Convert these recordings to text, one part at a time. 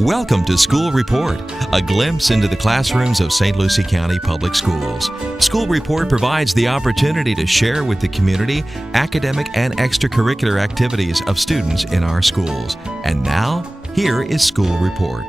Welcome to School Report, a glimpse into the classrooms of St. Lucie County Public Schools. School Report provides the opportunity to share with the community academic and extracurricular activities of students in our schools. And now, here is School Report.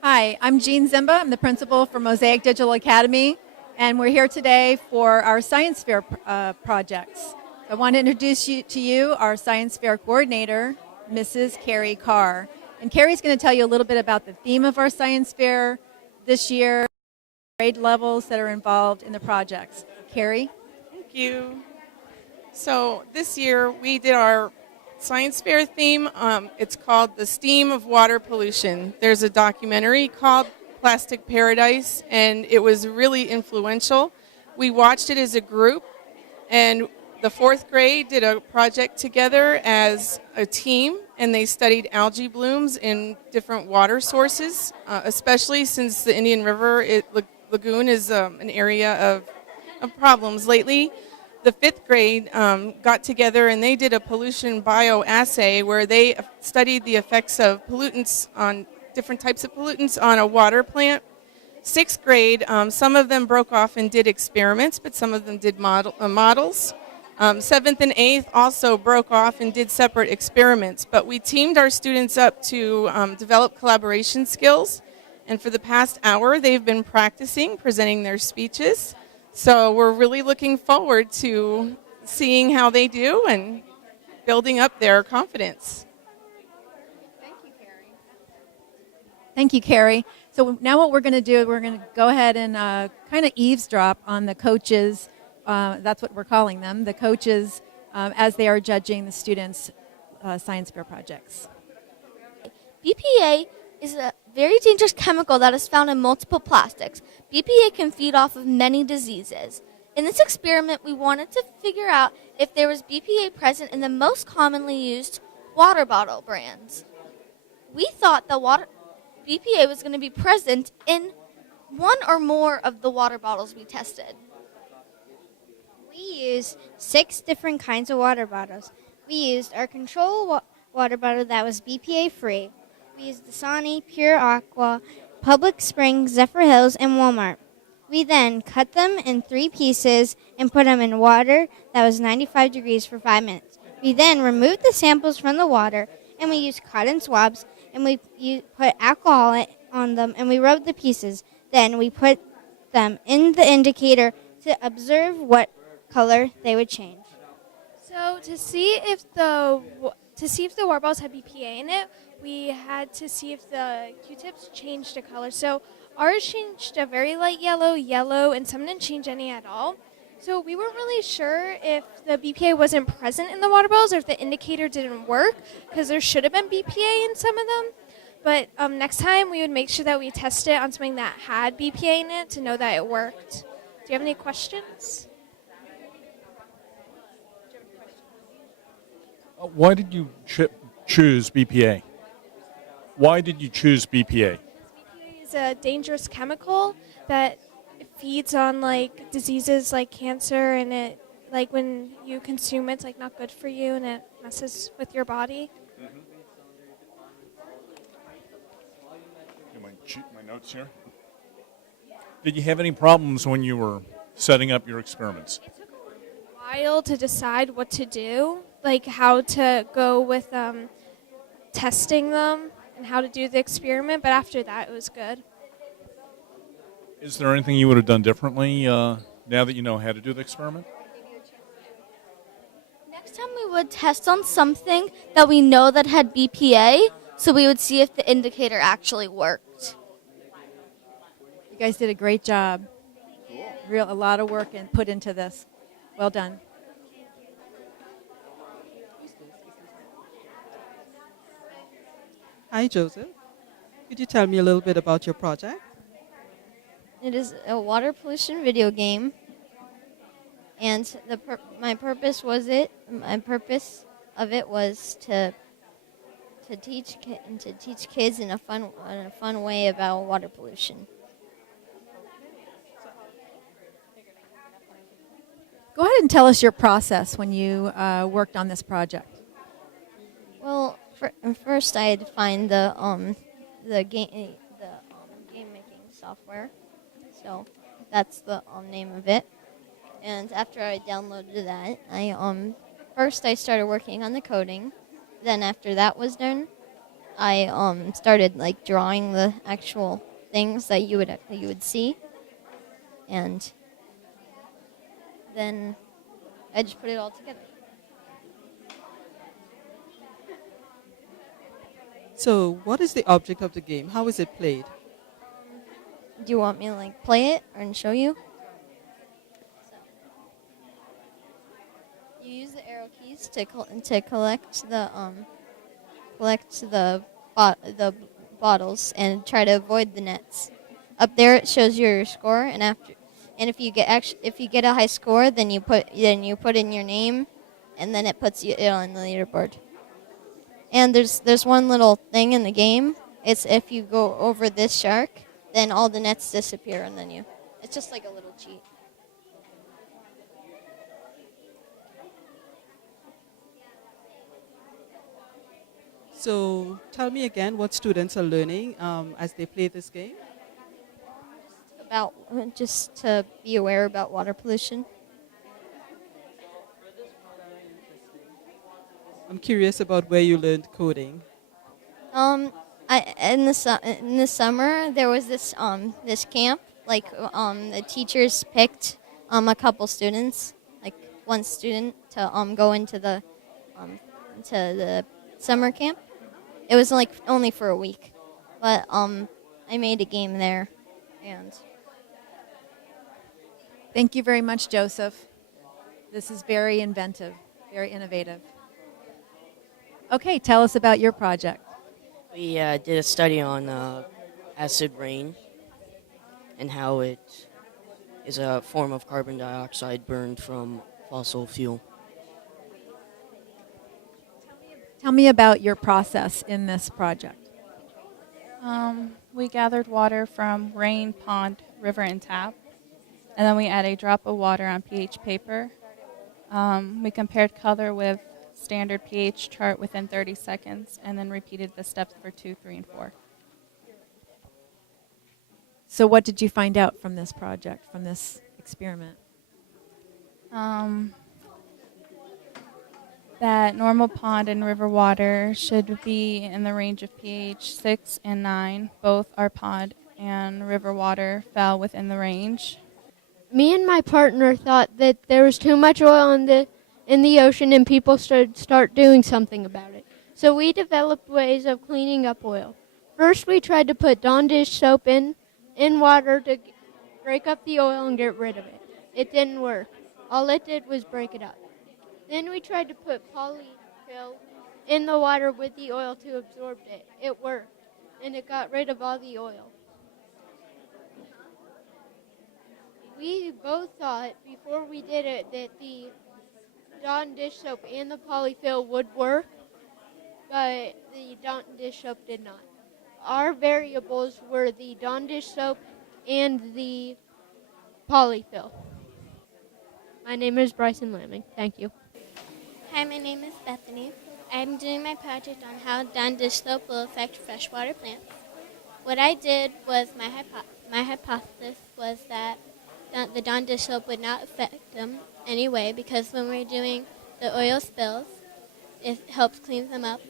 Hi, I'm Jean Zimba. I'm the principal for Mosaic Digital Academy, and we're here today for our science fair projects. I want to introduce to you our science fair coordinator, Mrs. Carrie Carr. And Carrie's going to tell you a little bit about the theme of our science fair this year, grade levels that are involved in the projects. Carrie? Thank you. So this year we did our science fair theme. It's called The Steam of Water Pollution. There's a documentary called Plastic Paradise, and it was really influential. We watched it as a group, and the fourth grade did a project together as a team, and they studied algae blooms in different water sources, especially since the Indian River Lagoon is an area of problems lately. The fifth grade got together and they did a pollution bioassay where they studied the effects of pollutants on different types of pollutants on a water plant. Sixth grade, some of them broke off and did experiments, but some of them did models. Seventh and eighth also broke off and did separate experiments, but we teamed our students up to develop collaboration skills, and for the past hour they've been practicing presenting their speeches. So we're really looking forward to seeing how they do and building up their confidence. Thank you, Carrie. So now what we're going to do, we're going to go ahead and kind of eavesdrop on the coaches. That's what we're calling them, the coaches, as they are judging the students' science fair projects. BPA is a very dangerous chemical that is found in multiple plastics. BPA can feed off of many diseases. In this experiment, we wanted to figure out if there was BPA present in the most commonly used water bottle brands. We thought that BPA was going to be present in one or more of the water bottles we tested. We used 6 different kinds of water bottles. We used our control water bottle that was BPA free. We used Dasani, Pure Aqua, Public Springs, Zephyr Hills, and Walmart. We then cut them in 3 pieces and put them in water that was 95 degrees for 5 minutes. We then removed the samples from the water, and we used cotton swabs, and we put alcohol on them, and we rubbed the pieces. Then we put them in the indicator to observe what color they would change. So to see if the water bottles had BPA in it, we had to see if the Q-tips changed the color. So ours changed a very light yellow, and some didn't change any at all. So we weren't really sure if the BPA wasn't present in the water bottles or if the indicator didn't work, because there should have been BPA in some of them. But next time we would make sure that we test it on something that had BPA in it to know that it worked. Do you have any questions? Why did you choose BPA? Why did you choose BPA? BPA is a dangerous chemical that feeds on like diseases like cancer, and it like when you consume it's like not good for you and it messes with your body. My notes here. Did you have any problems when you were setting up your experiments? It took a while to decide what to do, like how to go with testing them and how to do the experiment, but after that it was good. Is there anything you would have done differently now that you know how to do the experiment? Next time we would test on something that we know that had BPA, so we would see if the indicator actually worked. You guys did a great job. A lot of work and put into this. Well done. Hi, Joseph. Could you tell me a little bit about your project? It is a water pollution video game, and my purpose of it was to to teach kids in a fun way about water pollution. Go ahead and tell us your process when you worked on this project. Well, first I had to find the game making software, so that's the name of it. And after I downloaded that, first I started working on the coding. Then after that was done, I started like drawing the actual things that you would see, and then I just put it all together. So, what is the object of the game? How is it played? Do you want me to like play it and show you? You use the arrow keys to collect the bottles and try to avoid the nets. Up there it shows your score, and if you get a high score, then you put in your name, and then it puts you on the leaderboard. And there's one little thing in the game. It's if you go over this shark, then all the nets disappear, and then it's just like a little cheat. So, tell me again what students are learning as they play this game. Just to be aware about water pollution. I'm curious about where you learned coding. In the summer there was this camp. The teachers picked a couple students, like one student, to go into the summer camp. It was like only for a week, but I made a game there, and. Thank you very much, Joseph. This is very inventive, very innovative. Okay, tell us about your project. We did a study on acid rain and how it is a form of carbon dioxide burned from fossil fuel. Tell me about your process in this project. We gathered water from rain, pond, river, and tap, and then we add a drop of water on pH paper. We compared color with standard pH chart within 30 seconds, and then repeated the steps for 2, 3, and 4. So what did you find out from this project, from this experiment? That normal pond and river water should be in the range of pH 6 and 9. Both our pond and river water fell within the range. Me and my partner thought that there was too much oil in the ocean and people should start doing something about it. So we developed ways of cleaning up oil. First, we tried to put Dawn dish soap in water to break up the oil and get rid of it. It didn't work. All it did was break it up. Then we tried to put polyfill in the water with the oil to absorb it. It worked, and it got rid of all the oil. We both thought before we did it that the Dawn dish soap and the polyfill would work, but the Dawn dish soap did not. Our variables were the Dawn dish soap and the polyfill. My name is Bryson Lamming. Thank you. Hi, my name is Bethany. I'm doing my project on how Dawn dish soap will affect freshwater plants. What I did was my hypothesis was that the Dawn dish soap would not affect them anyway, because when we're doing the oil spills, it helps clean them up.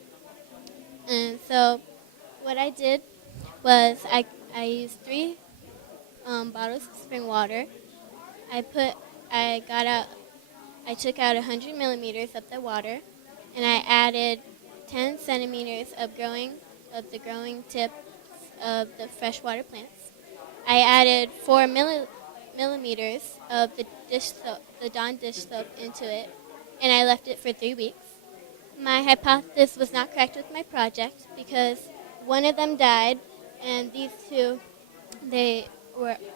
And so what I did was I used 3 bottles of spring water. I took out 100 millimeters of the water, and I added 10 centimeters of the growing tips of the freshwater plants. I added 4 millimeters of the Dawn dish soap into it, and I left it for 3 weeks. My hypothesis was not correct with my project because one of them died, and these 2, they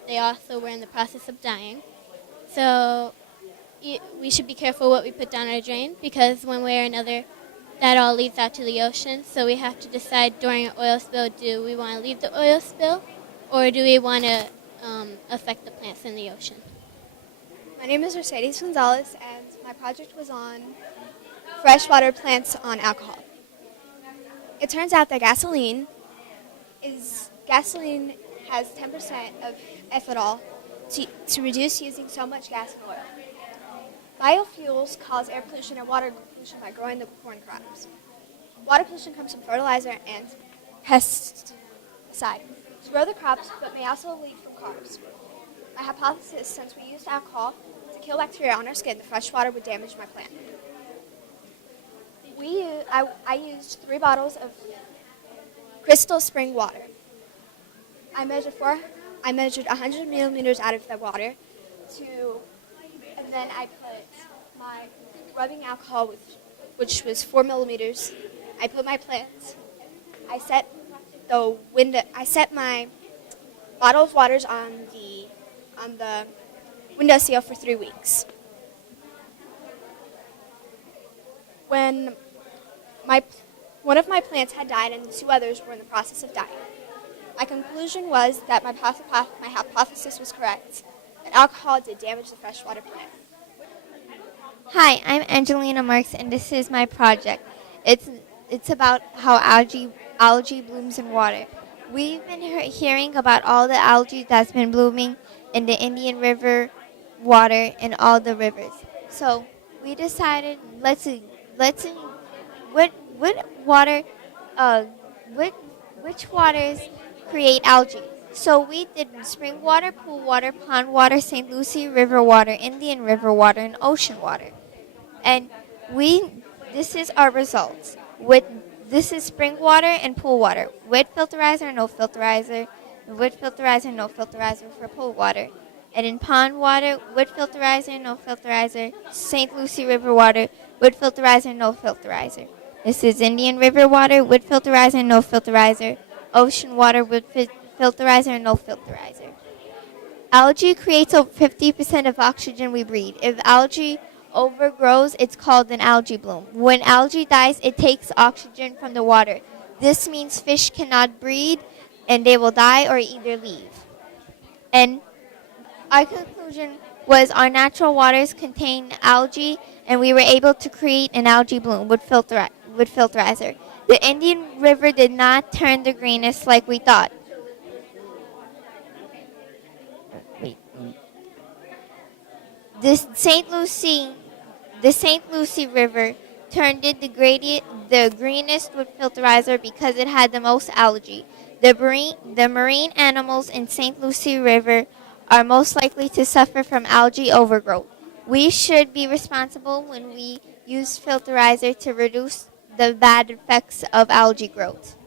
also were in the process of dying. So we should be careful what we put down our drain, because one way or another that all leads out to the ocean. So we have to decide during an oil spill, do we want to leave the oil spill or do we want to affect the plants in the ocean? My name is Mercedes Gonzalez, and my project was on freshwater plants on alcohol. It turns out that gasoline has 10% of ethanol to reduce using so much gas and oil. Biofuels cause air pollution and water pollution by growing the corn crops. Water pollution comes from fertilizer and pesticide to grow the crops, but may also lead from cars. My hypothesis, since we used alcohol to kill bacteria on our skin, the fresh water would damage my plant. I used 3 bottles of crystal spring water. I measured 100 milliliters out of the water, and then I put my rubbing alcohol, which was 4 milliliters. I put my plants. I set my bottle of waters on the windowsill for 3 weeks. When one of my plants had died and 2 others were in the process of dying, my conclusion was that my hypothesis was correct, that alcohol did damage the freshwater plant. Hi, I'm Angelina Marks, and this is my project. It's about how algae blooms in water. We've been hearing about all the algae that's been blooming in the Indian River water and all the rivers. So we decided which waters create algae. So we did spring water, pool water, pond water, St. Lucie River water, Indian River water, and ocean water. And this is our results. This is spring water and pool water. With filterizer, no filterizer. With filterizer, no filterizer for pool water. And in pond water, with filterizer, no filterizer. St. Lucie River water, with filterizer, no filterizer. This is Indian River water, with filterizer, no filterizer. Ocean water with filterizer, no filterizer. Algae creates over 50% of oxygen we breathe. If algae overgrows, it's called an algae bloom. When algae dies, it takes oxygen from the water. This means fish cannot breathe and they will die or either leave. And our conclusion was our natural waters contain algae, and we were able to create an algae bloom with filterizer. The Indian River did not turn the greenest like we thought. The St. Lucie River turned the greenest with filterizer because it had the most algae. The marine animals in St. Lucie River are most likely to suffer from algae overgrowth. We should be responsible when we use filterizer to reduce the bad effects of algae growth.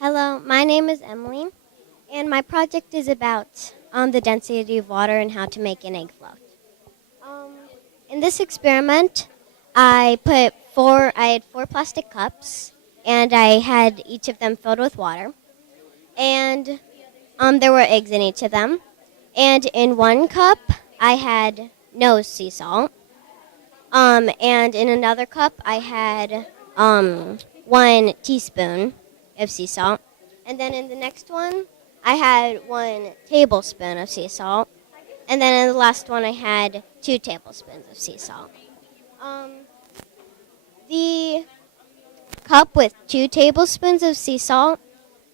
Hello, my name is Emily, and my project is about the density of water and how to make an egg float. In this experiment, I had 4 plastic cups, and I had each of them filled with water, and there were eggs in each of them. And in one cup, I had no sea salt, and in another cup, I had 1 teaspoon of sea salt, and then in the next one, I had 1 tablespoon of sea salt, and then in the last one, I had 2 tablespoons of sea salt. The cup with 2 tablespoons of sea salt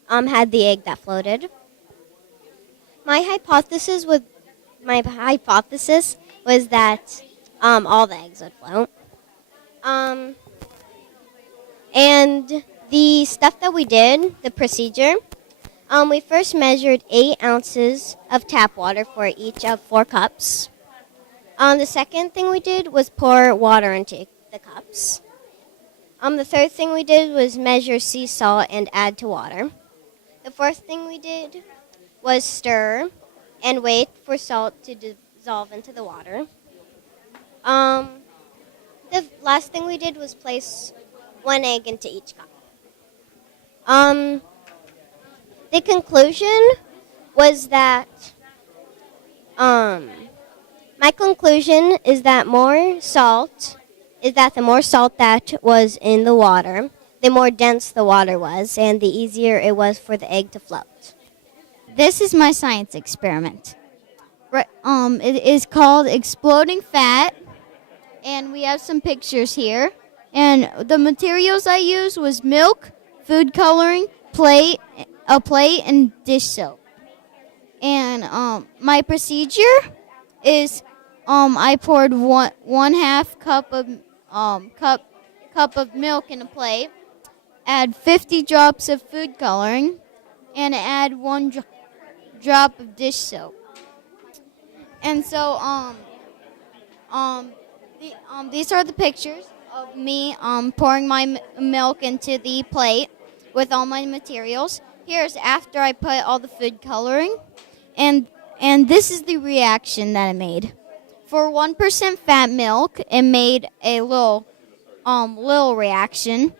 had the egg that floated. My hypothesis was that all the eggs would float. And the stuff that we did, the procedure, we first measured 8 ounces of tap water for each of 4 cups. The second thing we did was pour water into the cups. The third thing we did was measure sea salt and add to water. The fourth thing we did was stir and wait for salt to dissolve into the water. The last thing we did was place 1 egg into each cup. The conclusion was that my My conclusion is that the more salt that was in the water, the more dense the water was, and the easier it was for the egg to float. This is my science experiment. It is called Exploding Fat, and we have some pictures here. And the materials I used was milk, food coloring, a plate, and dish soap. And my procedure is I poured one half cup of milk in a plate, add 50 drops of food coloring, and add one drop of dish soap. And so these are the pictures of me pouring my milk into the plate with all my materials. Here's after I put all the food coloring, and this is the reaction that it made. For 1% fat milk, it made a little reaction,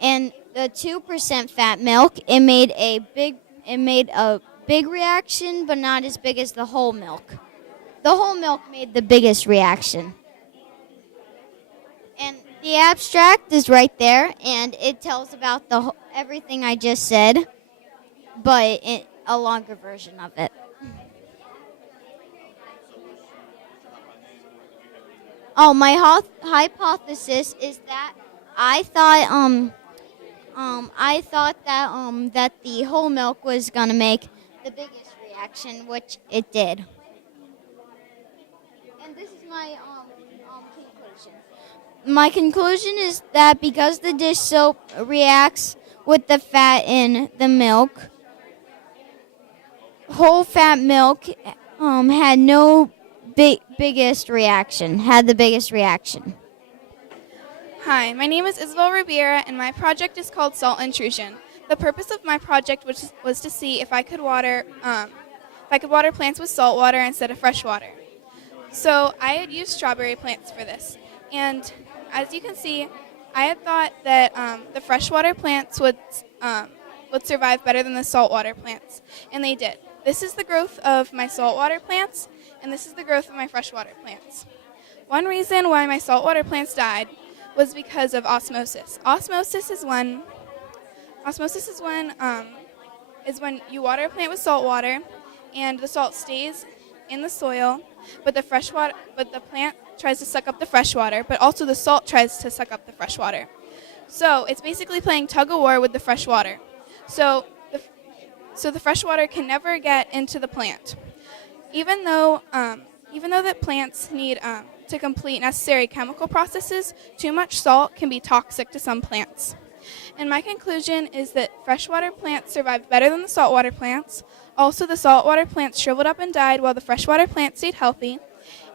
and the 2% fat milk, it made a big reaction, but not as big as the whole milk. The whole milk made the biggest reaction. And the abstract is right there, and it tells about everything I just said, but a longer version of it. Oh, my hypothesis is that I thought that the whole milk was gonna make the biggest reaction, which it did. And this is my conclusion. My conclusion is that because the dish soap reacts with the fat in the milk, whole fat milk had the biggest reaction. Hi, my name is Isabel Ribiera, and my project is called Salt Intrusion. The purpose of my project was to see if I could water plants with salt water instead of fresh water. So I had used strawberry plants for this, and as you can see, I had thought that the freshwater plants would survive better than the saltwater plants, and they did. This is the growth of my saltwater plants, and this is the growth of my freshwater plants. One reason why my saltwater plants died was because of osmosis. Osmosis is when you water a plant with salt water, and the salt stays in the soil, but the plant tries to suck up the fresh water, but also the salt tries to suck up the fresh water. So it's basically playing tug of war with the fresh water. So the fresh water can never get into the plant. Even though the plants need to complete necessary chemical processes, too much salt can be toxic to some plants. And my conclusion is that freshwater plants survived better than the saltwater plants. Also, the saltwater plants shriveled up and died while the freshwater plants stayed healthy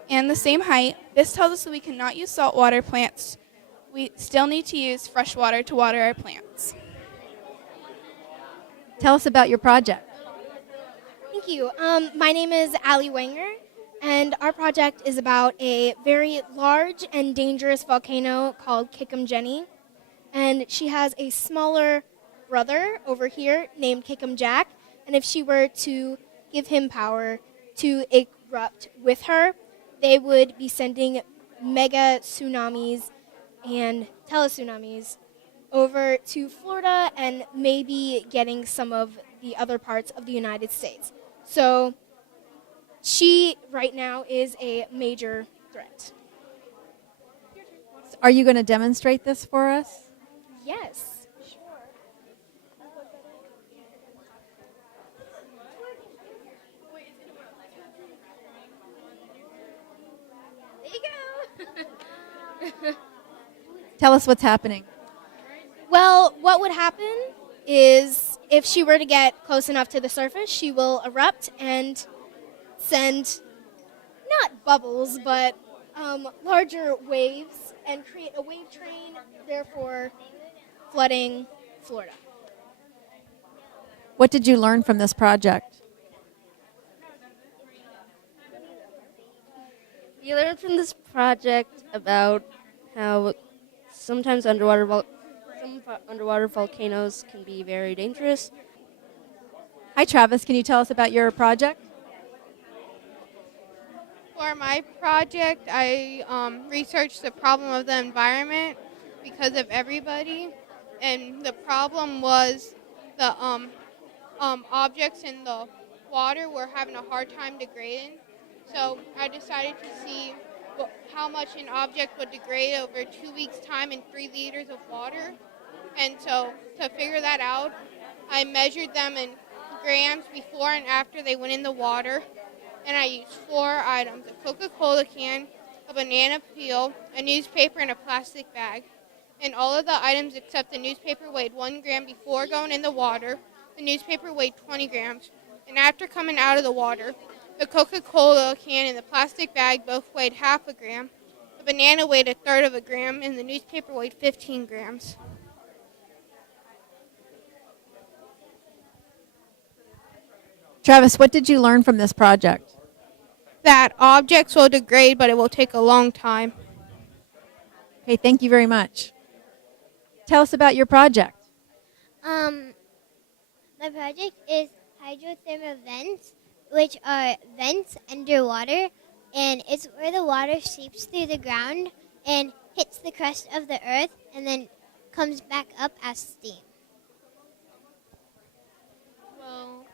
and the same height. This tells us that we cannot use saltwater plants. We still need to use fresh water to water our plants. Tell us about your project. Thank you. My name is Allie Wenger, and our project is about a very large and dangerous volcano called Kikum-Jenny. And she has a smaller brother over here named Kikum-Jack, and if she were to give him power to erupt with her, they would be sending mega tsunamis and teletsunamis over to Florida and maybe getting some of the other parts of the United States. So she right now is a major threat. Are you going to demonstrate this for us? Yes. Sure. There you go. Tell us what's happening. Well, what would happen is if she were to get close enough to the surface, she will erupt and send not bubbles, but larger waves and create a wave train, therefore flooding Florida. What did you learn from this project? We learned from this project about how sometimes underwater volcanoes can be very dangerous. Hi, Travis. Can you tell us about your project? For my project, I researched the problem of the environment because of everybody, and the problem was the objects in the water were having a hard time degrading. So I decided to see how much an object would degrade over 2 weeks' time in 3 liters of water. And so to figure that out, I measured them in grams before and after they went in the water. And I used 4 items: a Coca-Cola can, a banana peel, a newspaper, and a plastic bag. And all of the items except the newspaper weighed 1 gram before going in the water. The newspaper weighed 20 grams. And after coming out of the water, the Coca-Cola can and the plastic bag both weighed half a gram. The banana weighed a third of a gram, and the newspaper weighed 15 grams. Travis, what did you learn from this project? That objects will degrade, but it will take a long time. Okay, thank you very much. Tell us about your project. My project is hydrothermal vents, which are vents underwater, and it's where the water seeps through the ground and hits the crust of the earth and then comes back up as steam. Well,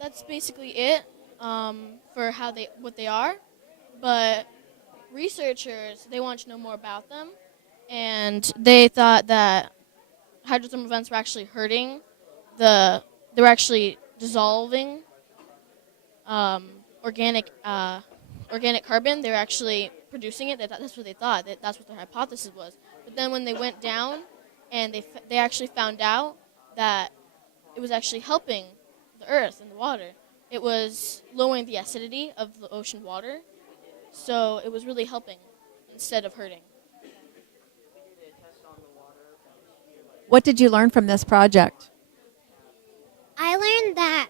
that's basically it for what they are, but researchers, they want to know more about them, and they thought that hydrothermal vents were actually hurting they were actually dissolving organic carbon. They were actually producing it. That's what they thought. That's what their hypothesis was. But then when they went down, and they actually found out that it was actually helping the earth and the water. It was lowering the acidity of the ocean water, so it was really helping instead of hurting. What did you learn from this project? I learned that,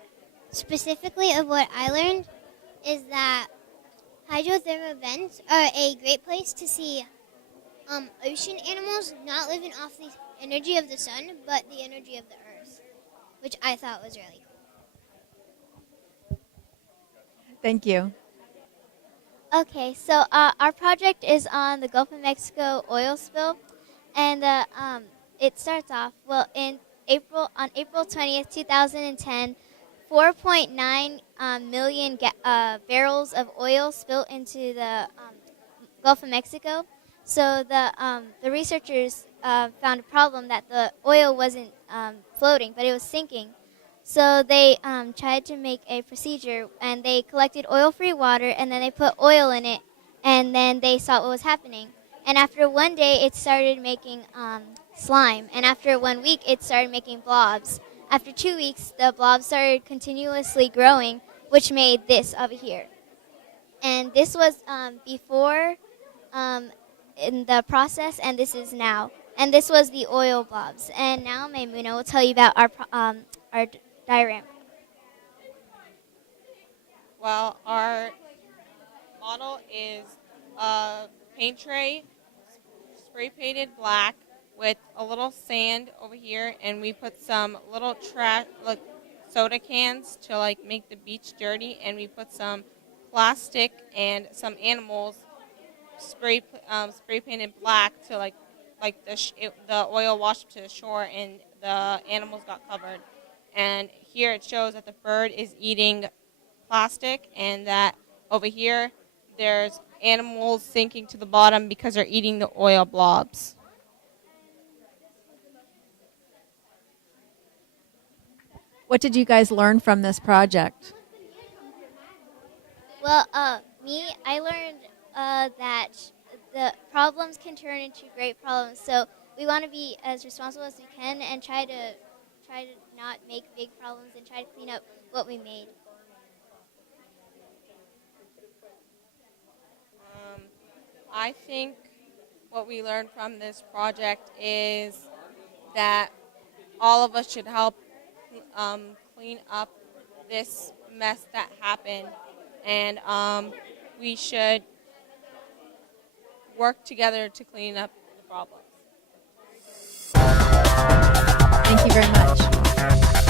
specifically of what I learned, is that hydrothermal vents are a great place to see ocean animals not living off the energy of the sun, but the energy of the earth, which I thought was really cool. Thank you. Okay, so our project is on the Gulf of Mexico oil spill, and it starts off, on April 20th, 2010, 4.9 million barrels of oil spilled into the Gulf of Mexico. So the researchers found a problem that the oil wasn't floating, but it was sinking. So they tried to make a procedure, and they collected oil-free water, and then they put oil in it, and then they saw what was happening. And after one day, it started making slime, and after 1 week, it started making blobs. After 2 weeks, the blobs started continuously growing, which made this over here. And this was before in the process, and this is now. And this was the oil blobs. And now Maimuna will tell you about our diorama. Well, our model is a paint tray, spray painted black, with a little sand over here, and we put some little soda cans to make the beach dirty, and we put some plastic and some animals spray painted black to the oil washed up to the shore, and the animals got covered. And here it shows that the bird is eating plastic, and that over here there's animals sinking to the bottom because they're eating the oil blobs. What did you guys learn from this project? Well, I learned that the problems can turn into great problems. So we want to be as responsible as we can and try to not make big problems and try to clean up what we made. I think what we learned from this project is that all of us should help clean up this mess that happened, and we should work together to clean up the problems. Thank you very much.